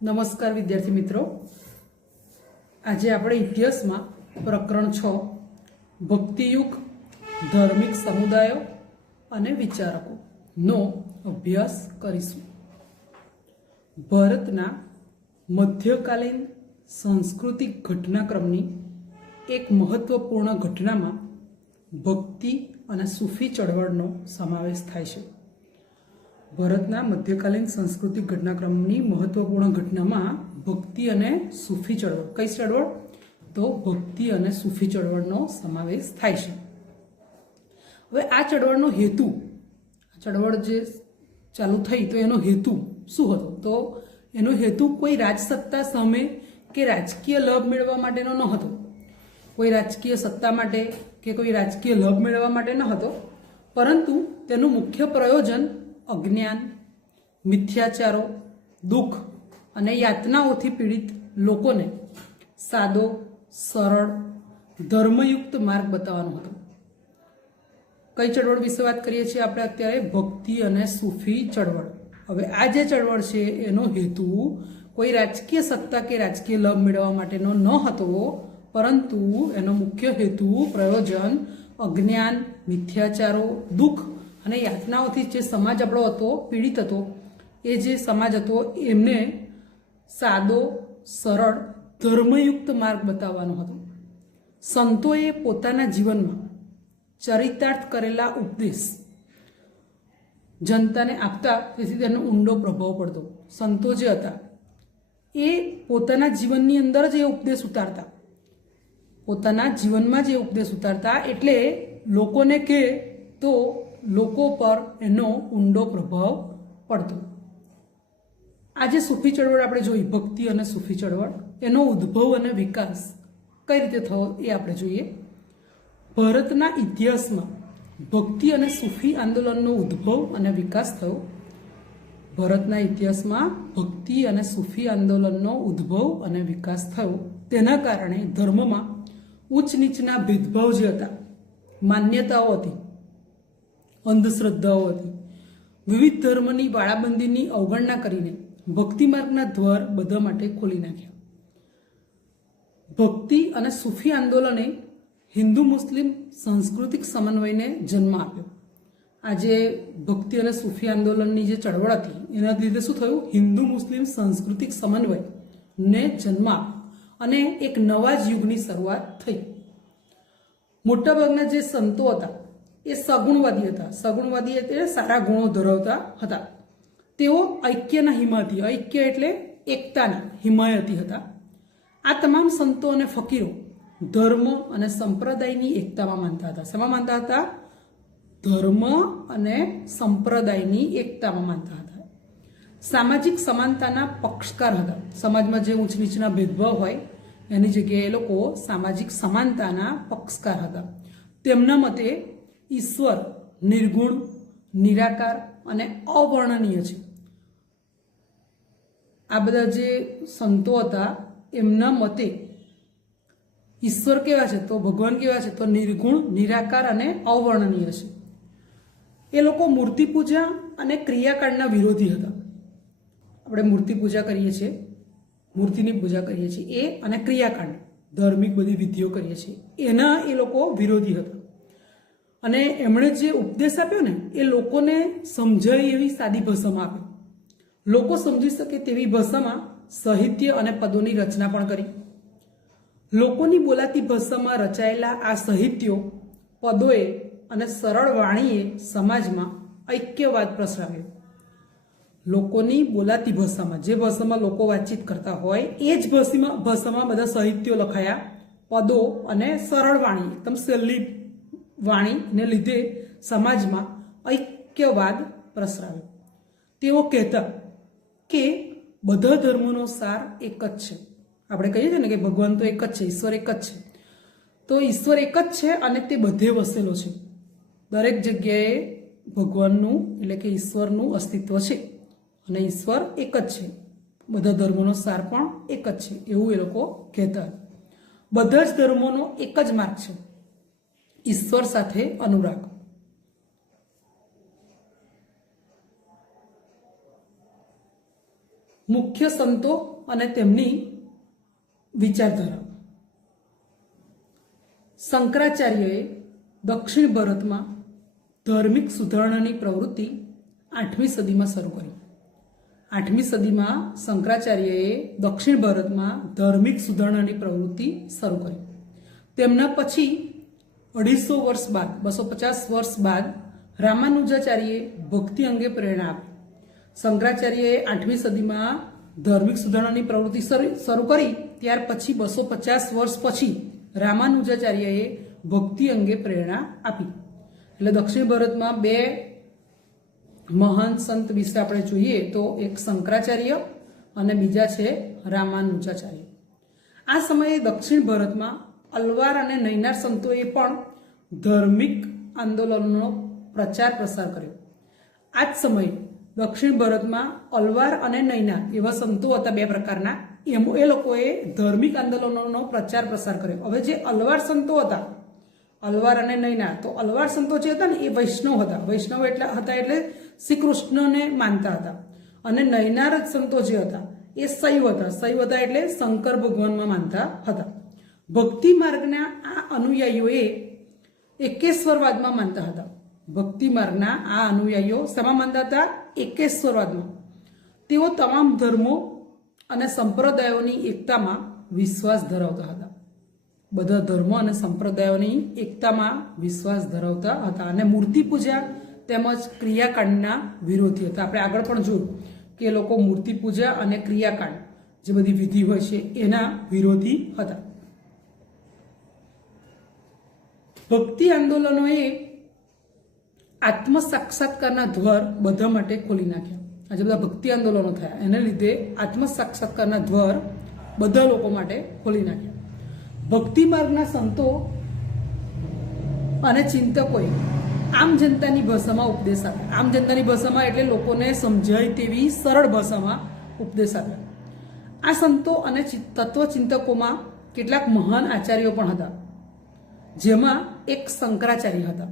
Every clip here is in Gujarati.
નમસ્કાર વિદ્યાર્થી મિત્રો, આજે આપણે ઇતિહાસમાં પ્રકરણ 6 ભક્તિયુગ, ધાર્મિક સમુદાયો અને વિચારકો નો અભ્યાસ કરીશું. ભારતના મધ્યકાલીન સાંસ્કૃતિક ઘટનાક્રમની એક મહત્વપૂર્ણ ઘટનામાં ભક્તિ અને સૂફી ચળવળનો સમાવેશ થાય છે. ભારતના મધ્યકાલીન સાંસ્કૃતિક ઘટનાક્રમની મહત્વપૂર્ણ ઘટનામાં ભક્તિ અને સૂફી ચળવળ, કઈ ચળવળ? તો ભક્તિ અને સૂફી ચળવળનો સમાવેશ થાય છે. હવે આ ચળવળનો હેતુ, ચળવળ જે ચાલુ થઈ તો એનો હેતુ શું હતો? તો એનો હેતુ કોઈ રાજસત્તા સામે કે રાજકીય લાભ મેળવવા માટેનો ન હતો. કોઈ રાજકીય સત્તા માટે કે કોઈ રાજકીય લાભ મેળવવા માટે ન હતો, પરંતુ તેનું મુખ્ય પ્રયોજન અજ્ઞાન, મિથ્યાચારો, દુઃખ અને યાતનાઓથી પીડિત લોકોને સાદો, સરળ, ધર્મયુક્ત માર્ગ બતાવવાનો હતો. કઈ ચળવળ વિશે વાત કરીએ છીએ આપણે અત્યારે? ભક્તિ અને સૂફી ચળવળ. હવે આ જે ચળવળ છે એનો હેતુ કોઈ રાજકીય સત્તા કે રાજકીય લાભ મેળવવા માટેનો ન હતો, પરંતુ એનો મુખ્ય હેતુ, પ્રયોજન અજ્ઞાન, મિથ્યાચારો, દુઃખ અને યાતનાઓથી જે સમાજ આપણો હતો, પીડિત હતો, એ જે સમાજ હતો એમને સાદો, સરળ, ધર્મયુક્ત માર્ગ બતાવવાનો હતો. સંતોએ પોતાના જીવનમાં ચરિતાર્થ કરેલા ઉપદેશ જનતાને આપતા, તેથી તેનો ઊંડો પ્રભાવ પડતો. સંતો જે હતા એ પોતાના જીવનની અંદર જ એ ઉપદેશ ઉતારતા, પોતાના જીવનમાં જે ઉપદેશ ઉતારતા, એટલે લોકોને કહે તો લોકો પર એનો ઊંડો પ્રભાવ પડતો. આજે સૂફી ચળવળ આપણે જોઈ, ભક્તિ અને સૂફી ચળવળ, એનો ઉદ્ભવ અને વિકાસ કઈ રીતે થયો એ આપણે જોઈએ. ભારતના ઇતિહાસમાં ભક્તિ અને સૂફી આંદોલનનો ઉદ્ભવ અને વિકાસ થયો. ભારતના ઇતિહાસમાં ભક્તિ અને સૂફી આંદોલનનો ઉદ્ભવ અને વિકાસ થયો. તેના કારણે ધર્મમાં ઉચ્ચ નીચના ભેદભાવ જે હતા, માન્યતાઓ હતી, અંધશ્રદ્ધાઓ હતી, વિવિધ ધર્મની વાળાબંધીની અવગણના કરીને ભક્તિ માર્ગના દ્વાર બધા માટે ખોલી નાખ્યા. ભક્તિ અને સૂફી આંદોલને હિન્દુ મુસ્લિમ સાંસ્કૃતિક સમન્વયને જન્મ આપ્યો. આજે ભક્તિ અને સૂફી આંદોલનની જે ચળવળ હતી એના લીધે શું થયું? હિન્દુ મુસ્લિમ સાંસ્કૃતિક સમન્વયને જન્મ આપ્યો અને એક નવા જ યુગની શરૂઆત થઈ. મોટાભાગના જે સંતો હતા એ સગુણવાદી હતા. સગુણવાદી એટલે સારા ગુણો ધરાવતા હતા. તેઓ ઐક્યના હિમાયતી, ઐક્ય એટલે એકતાના હિમાયતી હતા. આ તમામ સંતો અને ફકીરો ધર્મ અને સંપ્રદાયની એકતામાં માનતા હતા. શેમાં માનતા હતા? ધર્મ અને સંપ્રદાયની એકતામાં માનતા હતા. સામાજિક સમાનતાના પક્ષકાર હતા. સમાજમાં જે ઊંચ નીચના ભેદભાવ હોય એની જગ્યાએ એ લોકો સામાજિક સમાનતાના પક્ષકાર હતા. તેમના મતે ઈશ્વર નિર્ગુણ, નિરાકાર અને અવર્ણનીય છે. આ બધા જે સંતો હતા એમના મતે ઈશ્વર કેવા છે? તો ભગવાન કેવા છે? તો નિર્ગુણ, નિરાકાર અને અવર્ણનીય છે. એ લોકો મૂર્તિ પૂજા અને ક્રિયાકાંડના વિરોધી હતા. આપણે મૂર્તિ પૂજા કરીએ છીએ, મૂર્તિની પૂજા કરીએ છીએ, એ અને ક્રિયાકાંડ, ધાર્મિક બધી વિધિઓ કરીએ છીએ, એના એ લોકો વિરોધી હતા. અને એમણે જે ઉપદેશ આપ્યો ને એ લોકોને સમજાય એવી સાદી ભાષામાં આપ્યો. લોકો સમજી શકે તેવી ભાષામાં સાહિત્ય અને પદોની રચના પણ કરી. લોકોની બોલાતી ભાષામાં રચાયેલા આ સાહિત્યો, પદોએ અને સરળ વાણીએ સમાજમાં ઐક્યવાદ પ્રસરાવ્યો. લોકોની બોલાતી ભાષામાં, જે ભાષામાં લોકો વાતચીત કરતા હોય એ જ ભાષામાં બધા સાહિત્યો લખાયા, પદો અને સરળ વાણી, એકદમ સહેલી વાણીને લીધે સમાજમાં ઐક્યવાદ પ્રસરાવ્યો. તેઓ કહેતા કે બધા ધર્મોનો સાર એક જ છે. આપણે કહીએ છીએ ને કે ભગવાન તો એક જ છે, ઈશ્વર એક જ છે. તો ઈશ્વર એક જ છે અને તે બધે વસેલો છે. દરેક જગ્યાએ ભગવાનનું એટલે કે ઈશ્વરનું અસ્તિત્વ છે અને ઈશ્વર એક જ છે. બધા ધર્મોનો સાર પણ એક જ છે, એવું એ લોકો કહેતા. બધા જ ધર્મોનો એક જ માર્ગ છે, ઈશ્વર સાથે અનુરાગ. મુખ્ય સંતો અને તેમની વિચારધારા. શંકરાચાર્યએ દક્ષિણ ભારતમાં ધાર્મિક સુધારણાની પ્રવૃત્તિ 8મી સદીમાં શરૂ કરી. 8મી સદીમાં શંકરાચાર્યએ દક્ષિણ ભારતમાં ધાર્મિક સુધારણાની પ્રવૃત્તિ શરૂ કરી. તેમના પછી 250 વર્ષ બાદ 250 વર્ષ બાદ રામાનુજાચાર્યએ ભક્તિ અંગે પ્રેરણા આપી. શંકરાચાર્યએ 8મી સદીમાં ધાર્મિક સુધારણાની પ્રવૃત્તિ શરૂ કરી. ત્યાર પછી 250 વર્ષ પછી રામાનુજાચાર્યએ ભક્તિ અંગે પ્રેરણા આપી. એટલે દક્ષિણ ભારતમાં બે મહાન સંત વિશે આપણે જોઈએ તો એક શંકરાચાર્ય અને બીજા છે રામાનુજાચાર્ય. આ સમયે દક્ષિણ ભારતમાં અલવાર અને નૈનાર સંતોએ પણ ધાર્મિક આંદોલનનો પ્રચાર પ્રસાર કર્યો. આ જ સમયે દક્ષિણ ભારતમાં અલવાર અને નૈનાર એવા સંતો હતા, બે પ્રકારના. એ લોકોએ ધાર્મિક આંદોલનોનો પ્રચાર પ્રસાર કર્યો. હવે જે અલવાર સંતો હતા, અલવાર અને નૈનાર, તો અલવાર સંતો જે હતા ને એ વૈષ્ણવ હતા. વૈષ્ણવ એટલે શ્રી કૃષ્ણને માનતા હતા. અને નૈનાર સંતો જે હતા એ શૈવ હતા. શૈવ હતા એટલે શંકર ભગવાનમાં માનતા હતા. ભક્તિ માર્ગના આ અનુયાયીઓએ એકેશ્વરવાદમાં માનતા હતા. ભક્તિ માર્ગના આ અનુયાયીઓ શેમાં માનતા હતા? એકેશ્વરવાદમાં. તેઓ તમામ ધર્મો અને સંપ્રદાયોની એકતામાં વિશ્વાસ ધરાવતા હતા. બધા ધર્મો અને સંપ્રદાયોની એકતામાં વિશ્વાસ ધરાવતા હતા અને મૂર્તિ પૂજા તેમજ ક્રિયાકાંડના વિરોધી હતા. આપણે આગળ પણ જોયું કે એ લોકો મૂર્તિ પૂજા અને ક્રિયાકાંડ જે બધી વિધિ હોય છે એના વિરોધી હતા. ભક્તિ આંદોલનોએ આત્મ સાક્ષાત્કારના દ્વાર બધા માટે ખોલી નાખ્યા. આ જે બધા ભક્તિ આંદોલનો થયા એને લીધે આત્મ સાક્ષાત્કારના દ્વાર બધા લોકો માટે ખોલી નાખ્યા. ભક્તિ માર્ગના સંતો અને ચિંતકોએ આમ જનતાની ભાષામાં ઉપદેશ આપ્યા. આમ જનતાની ભાષામાં એટલે લોકોને સમજાય તેવી સરળ ભાષામાં ઉપદેશ આપ્યા. આ સંતો અને તત્વચિંતકોમાં કેટલાક મહાન આચાર્યો પણ હતા, જેમાં એક શંકરાચાર્ય હતા.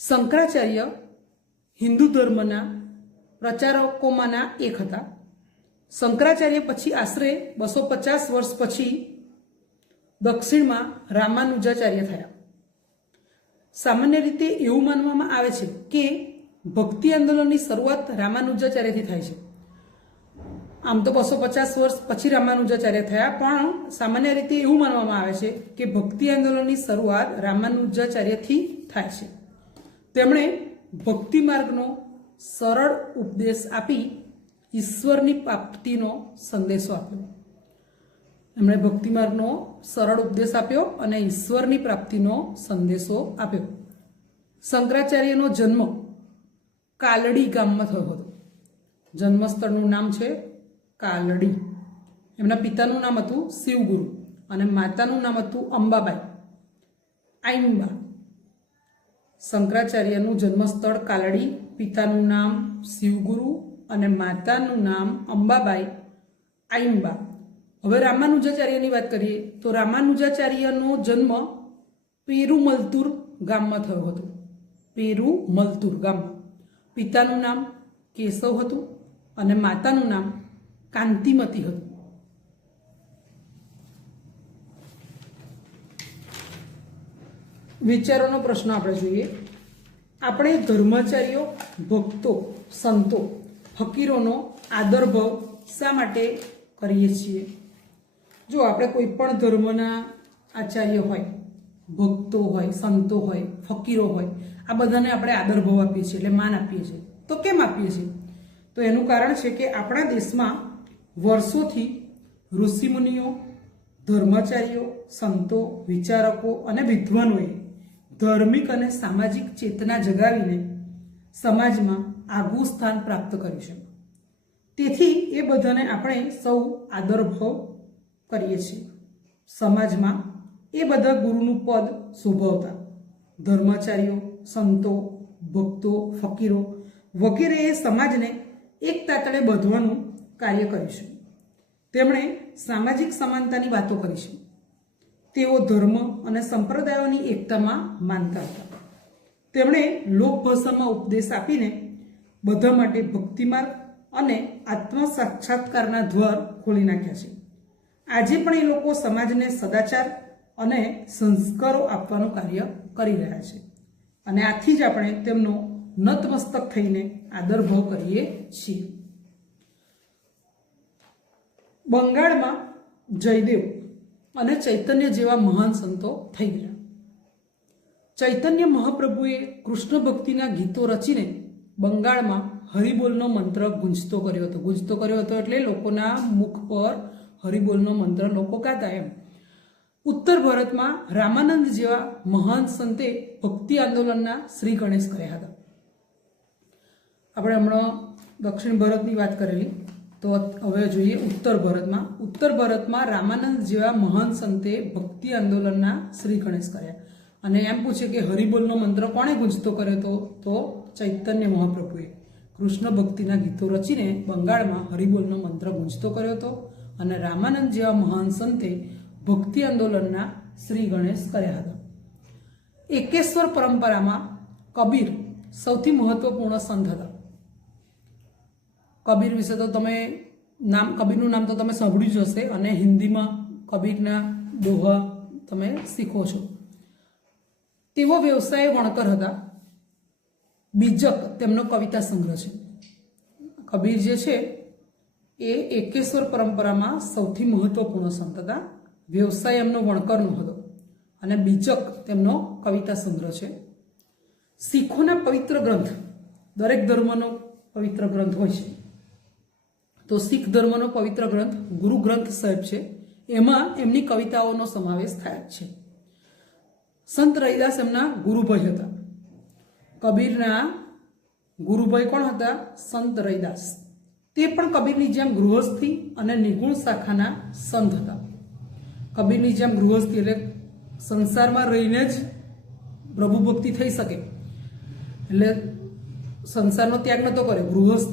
શંકરાચાર્ય હિન્દુ ધર્મના પ્રચારકોમાંના એક હતા. શંકરાચાર્ય પછી આશરે 250 વર્ષ પછી દક્ષિણમાં રામાનુજાચાર્ય થયા. સામાન્ય રીતે એવું માનવામાં આવે છે કે ભક્તિ આંદોલનની શરૂઆત રામાનુજાચાર્યથી થાય છે. આમ તો 250 વર્ષ પછી રામાનુજાચાર્ય થયા, પણ સામાન્ય રીતે એવું માનવામાં આવે છે કે ભક્તિ આંદોલનની શરૂઆત રામાનુજાચાર્યથી થાય છે. તેમણે ભક્તિ માર્ગનો સરળ ઉપદેશ આપી ઈશ્વરની પ્રાપ્તિનો સંદેશો આપ્યો. એમણે ભક્તિ માર્ગનો સરળ ઉપદેશ આપ્યો અને ઈશ્વરની પ્રાપ્તિનો સંદેશો આપ્યો. શંકરાચાર્યનો જન્મ કાલડી ગામમાં થયો હતો. જન્મસ્થળનું નામ છે કાલડી. એમના પિતાનું નામ હતું શિવગુરુ અને માતાનું નામ હતું અંબાબાઈ આઈંબા. શંકરાચાર્યનું જન્મસ્થળ કાલડી, પિતાનું નામ શિવગુરુ અને માતાનું નામ અંબાબાઈ આઈંબા. હવે રામાનુજાચાર્યની વાત કરીએ તો રામાનુજાચાર્યનો જન્મ પેરુમલતુર ગામમાં થયો હતો. પેરુમલતુર ગામમાં. પિતાનું નામ કેશવ હતું અને માતાનું નામ કાંતિમતી હતું. વિચારોનો પ્રશ્ન આપણે જોઈએ. આપણે ધર્માચાર્યો, ભક્તો, સંતો, ફકીરોનો આદરભાવ શા માટે કરીએ છીએ? જો આપણે કોઈ પણ ધર્મના આચાર્ય હોય, ભક્તો હોય, સંતો હોય, ફકીરો હોય, આ બધાને આપણે આદરભાવ આપીએ છીએ, એટલે માન આપીએ છીએ. તો કેમ આપીએ છીએ? તો એનું કારણ છે કે આપણા દેશમાં વર્ષોથી ઋષિમુનિઓ, ધર્માચાર્યો, સંતો, વિચારકો અને વિદ્વાનોએ ધાર્મિક અને સામાજિક ચેતના જગાવીને સમાજમાં આગવું સ્થાન પ્રાપ્ત કર્યું છે. તેથી એ બધાને આપણે સૌ આદરભાવ કરીએ છીએ. સમાજમાં એ બધા ગુરુનું પદ શોભવતા ધર્માચાર્યો, સંતો, ભક્તો, ફકીરો વગેરેએ સમાજને એક તાતડે બાંધવાનું કાર્ય કર્યું છે. તેમણે સામાજિક સમાનતાની વાતો કરી છે. તેઓ ધર્મ અને સંપ્રદાયોની એકતામાં માનતા હતા. તેમણે લોકભાષામાં ઉપદેશ આપીને બધા માટે ભક્તિ માર્ગ અને આત્મ સાક્ષાત્કારના દ્વાર ખોલી નાખ્યા છે. આજે પણ એ લોકો સમાજને સદાચાર અને સંસ્કારો આપવાનું કાર્ય કરી રહ્યા છે અને આથી જ આપણે તેમનો નતમસ્તક થઈને આદરભાવ કરીએ છીએ. બંગાળમાં જયદેવ અને ચૈતન્ય જેવા મહાન સંતો થઈ ગયા. ચૈતન્ય મહાપ્રભુએ કૃષ્ણ ભક્તિના ગીતો રચીને બંગાળમાં હરિબોલનો મંત્ર ગુંજતો કર્યો હતો એટલે લોકોના મુખ પર હરિબોલનો મંત્ર લોકો ગાતા એમ. ઉત્તર ભારતમાં રામાનંદ જેવા મહાન સંતે ભક્તિ આંદોલનના શ્રી ગણેશ કર્યા હતા. આપણે હમણાં દક્ષિણ ભારતની વાત કરેલી, તો હવે જોઈએ ઉત્તર ભારતમાં રામાનંદ જેવા મહાન સંતે ભક્તિ આંદોલનના શ્રી ગણેશ કર્યા. અને એમ પૂછે કે હરિબોલનો મંત્ર કોણે ગુંજતો કર્યો હતો? તો ચૈતન્ય મહાપ્રભુએ કૃષ્ણ ભક્તિના ગીતો રચીને બંગાળમાં હરિબોલનો મંત્ર ગુંજતો કર્યો હતો અને રામાનંદ જેવા મહાન સંતે ભક્તિ આંદોલનના શ્રી ગણેશ કર્યા હતા. એકેશ્વર પરંપરામાં કબીર સૌથી મહત્વપૂર્ણ સંત હતા. કબીર વિશે તો કબીરનું નામ તો તમે સાંભળ્યું જ હશે અને હિન્દીમાં કબીરના દોહા તમે શીખો છો. તેઓ વ્યવસાય વણકર હતા. બીજક તેમનો કવિતા સંગ્રહ છે. કબીર જે છે એ એકેશ્વર પરંપરામાં સૌથી મહત્વપૂર્ણ સંત હતા. વ્યવસાય એમનો વણકરનો હતો અને બીજક તેમનો કવિતા સંગ્રહ છે. શીખોના પવિત્ર ગ્રંથ, દરેક ધર્મનો પવિત્ર ગ્રંથ હોય છે, તો શીખ ધર્મનો પવિત્ર ગ્રંથ ગુરુ ગ્રંથ સાહેબ છે. એમાં એમની કવિતાઓનો સમાવેશ થાય છે. સંત રૈદાસ એમના ગુરુભાઈ હતા. કબીરના ગુરુભાઈ કોણ હતા? સંત રૈદાસ. તે પણ કબીરની જેમ ગૃહસ્થી અને નિગુણ શાખાના સંત હતા. કબીરની જેમ ગૃહસ્થી એટલે સંસારમાં રહીને જ પ્રભુ ભક્તિ થઈ શકે, એટલે સંસારનો ત્યાગ નતો કર્યો. ગૃહસ્થ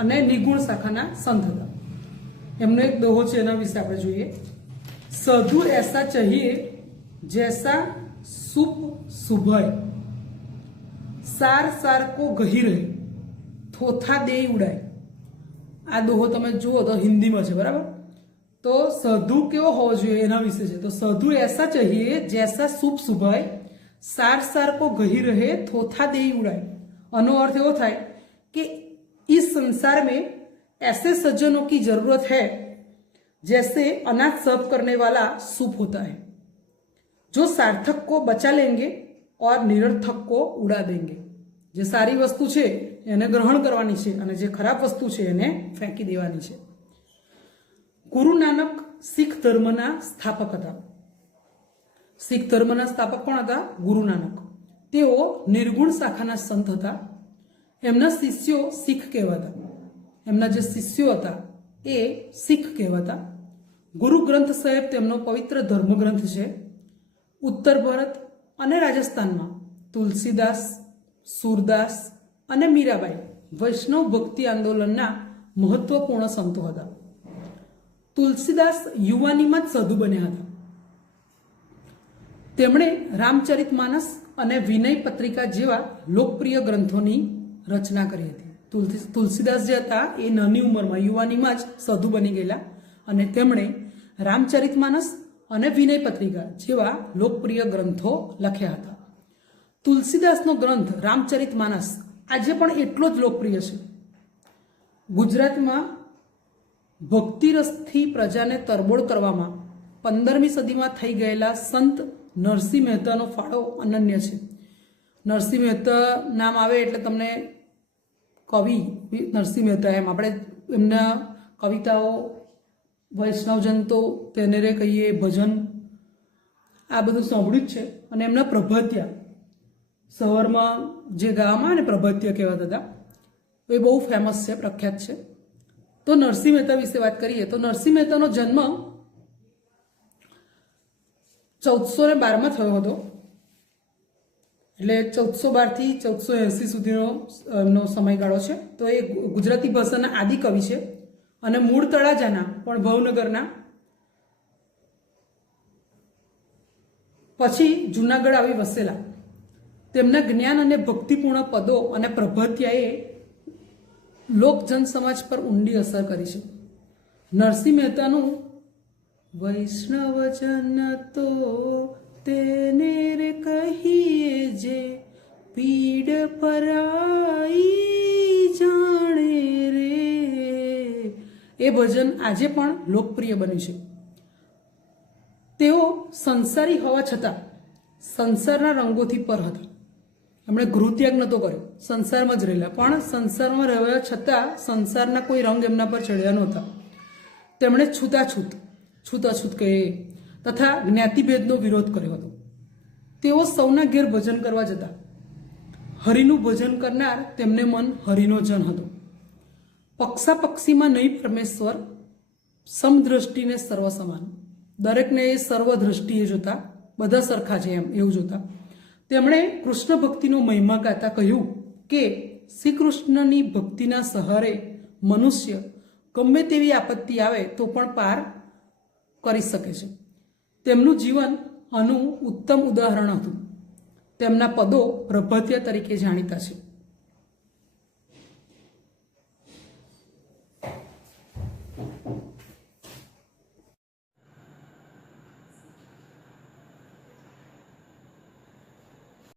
અને નિગુણ શાખાના સંત હતા. એમનો એક દોહો છે, એના વિશે આપણે જોઈએ. સાધુ એસા ચાહીએ જૈસા સુપ સુભાય, સાર સાર કો ગહી રહે થોથા દે ઉડાય. આ દોહો તમે જુઓ તો હિન્દીમાં છે, બરાબર? તો સાધુ કેવો હોવો જોઈએ એના વિશે છે. તો સાધુ એસા ચાહીએ જૈસા સુપ સુભાય, सार सार को गही रहे थोथा दे उड़ाए. अनो अर्थ वो था कि इस संसार में ऐसे सज्जनों की जरूरत है जैसे अनाज सर्व करने वाला सूप होता है, जो सार्थक को बचा लेंगे और निरर्थक को उड़ा देंगे. जे सारी वस्तु छे एने ग्रहण करवानी छे अने जे खराब वस्तु छे एने फेंकी देवानी छे. गुरु नानक शीख धर्मना स्थापक हता. शीख धर्मना स्थापक कोण हता? गुरु नानक. तेओ निर्गुण शाखाना संत हता. एमना शिष्यो शीख कहेवाता. एमना जे शिष्यो हता ए शीख कहेवाता. गुरु ग्रंथ साहेब तेमनो पवित्र धर्मग्रंथ छे. उत्तर भारत अने राजस्थानमां तुलसीदास, सूरदास अने मीराबाई वैष्णव भक्ति आंदोलनना महत्वपूर्ण संतो हता. तुलसीदास युवानीमां ज साधु बन्या हता. તેમણે રામચરિતમાનસ અને વિનય પત્રિકા જેવા લોકપ્રિય ગ્રંથોની રચના કરી હતી. તુલસીદાસ જે હતા એ નાની ઉંમરમાં યુવાનીમાં જ સાધુ બની ગયેલા અને તેમણે રામચરિતમાનસ અને વિનય પત્રિકા જેવા લોકપ્રિય ગ્રંથો લખ્યા હતા. તુલસીદાસનો ગ્રંથ રામચરિતમાનસ આજે પણ એટલો જ લોકપ્રિય છે. ગુજરાતમાં ભક્તિરસથી પ્રજાને તરબોળ કરવામાં 15મી સદીમાં થઈ ગયેલા સંત નરસિંહ મહેતાનો ફાળો અનન્ય છે. નરસિંહ મહેતા નામ આવે એટલે તમને કવિ નરસિંહ મહેતા એમ આપણે એમના કવિતાઓ, વૈષ્ણવજન તો તેને રે કહીએ, ભજન, આ બધું સાંભળ્યું જ છે. અને એમના પ્રભાત્યા સવારમાં જે ગાવામાં ને પ્રભાત્ય કહેવાતા હતા એ બહુ ફેમસ છે, પ્રખ્યાત છે. તો નરસિંહ મહેતા વિશે વાત કરીએ તો નરસિંહ મહેતાનો જન્મ 1412માં થયો હતો. એટલે 1412 થી 1480 સુધીનો એમનો સમયગાળો છે. તો એ ગુજરાતી ભાષાના આદિ કવિ છે અને મૂળ તળાજાના પણ ભાવનગરના, પછી જૂનાગઢ આવી વસેલા. તેમના જ્ઞાન અને ભક્તિપૂર્ણ પદો અને પ્રભાત્યાએ લોક જનસમાજ પર ઊંડી અસર કરી છે. નરસિંહ મહેતાનું વૈષ્ણવજન તો તેને રે કહીએ જે પીડ પરાઈ જાણે રે, એ ભજન આજે પણ લોકપ્રિય બન્યું છે. તેઓ સંસારી હોવા છતાં સંસારના રંગોથી પર હતા. એમણે ગૃહત્યાગ નહોતો કર્યો, સંસારમાં જ રહેલા, પણ સંસારમાં રહ્યા છતાં સંસારના કોઈ રંગ એમના પર ચડ્યા નહોતા. તેમણે છૂતાછૂત કહે તથા જ્ઞાતિભેદનો વિરોધ કર્યો હતો. તેઓ સૌના ઘેર ભજન કરવા જતા. હરિનું ભજન કરનાર તેમને મન હરિનો જન હતો. પક્ષાપક્ષીમાં નહીં પરમેશ્વર, સમદ્રષ્ટિને સર્વ સમાન. દરેકને એ સર્વ દ્રષ્ટિએ જોતા, બધા સરખા છે એમ એવું જોતા. તેમણે કૃષ્ણ ભક્તિનો મહિમા ગાતા કહ્યું કે શ્રી કૃષ્ણની ભક્તિના સહારે મનુષ્ય ગમે તેવી આપત્તિ આવે તો પણ પાર કરી શકે છે. તેમનું જીવન આનું ઉત્તમ ઉદાહરણ હતું. તેમના પદો પ્રભાતિયા તરીકે જાણીતા છે.